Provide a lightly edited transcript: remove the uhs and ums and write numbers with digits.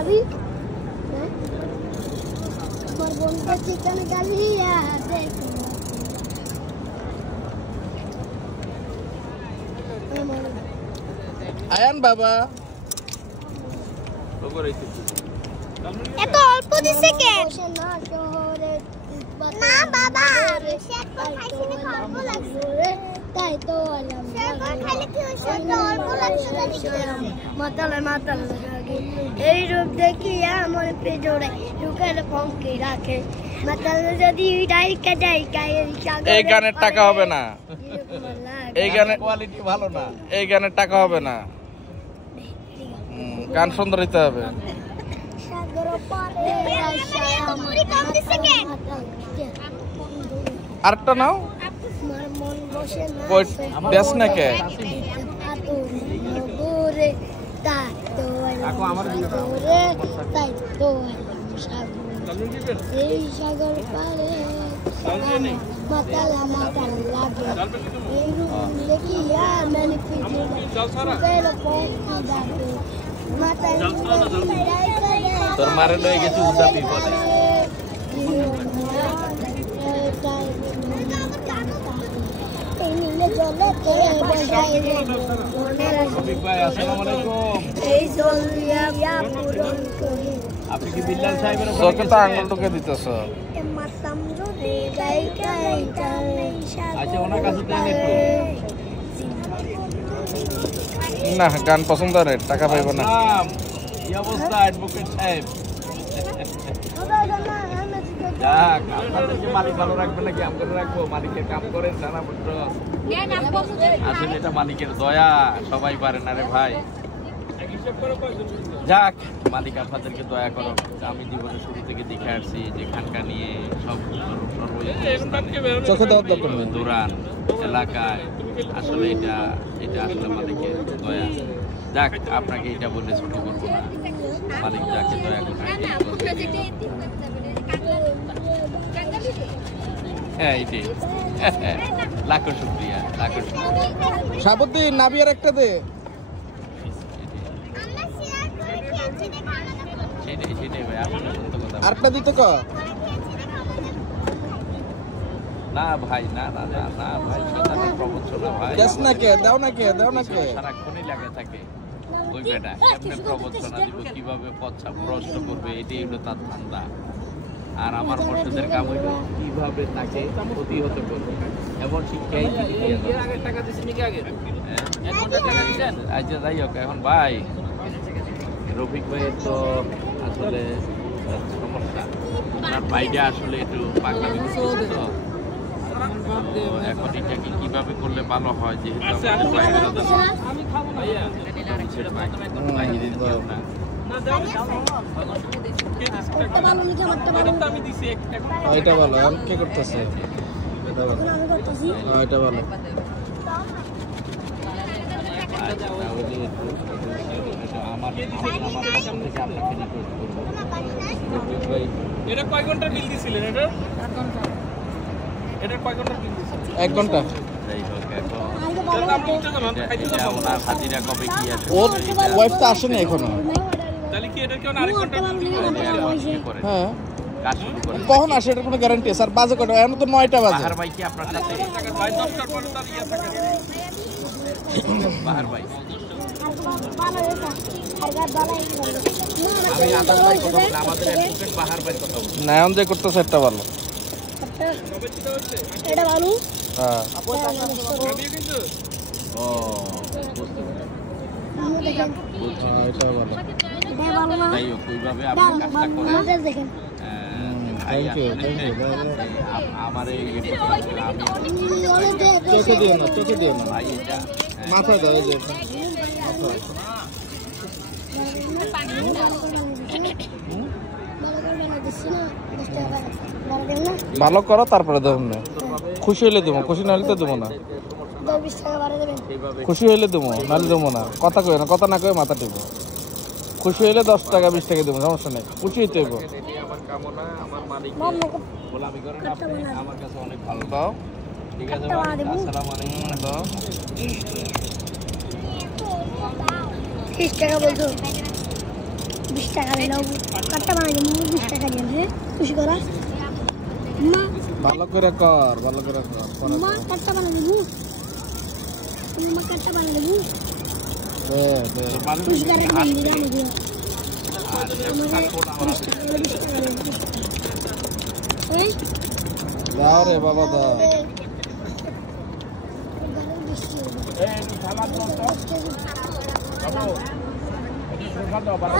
খাবি আমার বন্ধু চিকেন গালিয়া আয়ান বাবা এত অল্প দিছে কেন না বাবা শেরপুর খাইছি না অল্প লাগছে তাই তো আলাম শেরপুর খাইলে কি হইছে অল্প লাগছে মাতাল এই রূপ দেখিয়া আমার পেজরে রুকের ফঙ্কি রাখে মাতাল যদি ডাইকা এই গানের টাকা হবে না এই গানের কোয়ালিটি ভালো না এই গানের টাকা হবে না গান সুন্দর হইতে হবে আরেকটা নাও বেশ না কে এই সাগর পারে মাতালা মাতাল লাগে এই রূপ দেখিয়া মানে তোর মারে লয়ে গেছে উদাপি বলে আপনি কি বিল্লাল সাহেবের ওকে তো আঙ্গুল ঢুকে দিতেছ আচ্ছা ওনার কাছে দেন একটু না গান পছন্দ রে টাকা পাইব না কি অবস্থা অ্যাডভোকেট সাহেব যাক আপনাদেরকে মালিক ভালো রাখবে নাকি আমি করে রাখবো মালিকের কাম করেন জানা পুত্র আসলে এটা মালিকের দয়া সবাই পারে না রে ভাই যাক মালিক আপনাদেরকে দয়া করো আমি জীবনের শুরু থেকে দেখে আসছি যে খানকা নিয়ে সব দৌড়ান এলাকায় আসলে এটা আসলে মালিকের দয়া যাক আপনাকে এটা বলে ছোট করবো না মালিক যাকে দয়া করবে হ্যাঁ এটাই লাখো শুক্রিয়া লাখো শুক্রিয়া সাবুদ্দিন নাবিয়ার একটা দে সেটাই ভাই আসলে সত্য কথা আরেকটা দিতে ক না ভাই না না না না ভাই শয়তানের প্রবঞ্চনা ভাই দেশ না কে দাও না কে সারাক্ষণই লাগে থাকে ওই বেটা কেমনে প্রবঞ্চনা দিব কিভাবে পথ প্রশ্ন করবে এটাই হলো তার ধান্দা আর আমার বর্ষদের কাম হইল কিভাবে তাকে প্রতিহত করবে এমন শিক্ষাই টাকা দিচ্ছেন নাকি আগে আচ্ছা যাই হোক এখন ভাই রফিক ভাইয়ের তো আসলে সমস্যা আপনার ভাইটা আসলে একটু পাগলামি করতেছে তো এখন এটাকে কিভাবে করলে ভালো হয় যেহেতু আমাদের বাইরের কেউ না এটা ভালো আর কে করতেছে এটা ভালো এটা ভালো এটা কয় ঘন্টা বিল দিছিলেন এটা কয় ঘন্টা বিল দিছিলেন 1 ঘন্টা যাই হোক এখন হাজিরা কবে কি আছে ওর ওয়াইফ তো আসে না এখনো তাহলে কি এটা কেন আরেক ঘন্টা করে হ্যাঁ কাজ শুরু করে কখন আসে এটার কোনো গ্যারান্টি আছে স্যার বাজে কত এখন তো 9টা বাজে বাহার ভাই কি আপনার সাথে ভাই 10টার পরে তার ইয়া থাকে বাহার ভাই আমি আদার ভাই কথা বলি আমাদের অ্যাডভোকেট বাহার ভাই কথা বলি নায়ন যে করতেছে একটা ভালো এটা ভালো হ্যাঁ ও এটা ভালো তাই ওইভাবে আপনি কাজটা করেন দেখেন থ্যাংক ইউ আমার এই চোখে দিও না ভাই এটা মাথা দাও এই যে ভালো করো তারপরে দেবো না খুশি হইলে দেবো খুশি না হলে তো দেবো না খুশি হইলে দেবো নাহলে দেবো না কথা কই না কথা না কয়ে মাথা টিপো খুশি হইলে 10 টাকা 20 টাকা দেবো সমস্যা নেই খুশি হইতে হইব আমার কাছে অনেক ভালো দাও ঠিক আছে আসসালামু আলাইকুম দাও 30 টাকা বলছো 20 টাকা দিলো কাটটা বানাই দেবো 20 টাকা দিয়ে হ্যাঁ খুশি করা মা ভালো করে কর মা কাটটা বানাই দেবো তুমি মা কাটটা বানাই দেবো দে খুশি করে দিলাম দিলাম দাও রে বাবা দাও এই খাবার দাও তো বাবু এই খাবার দাও বাবা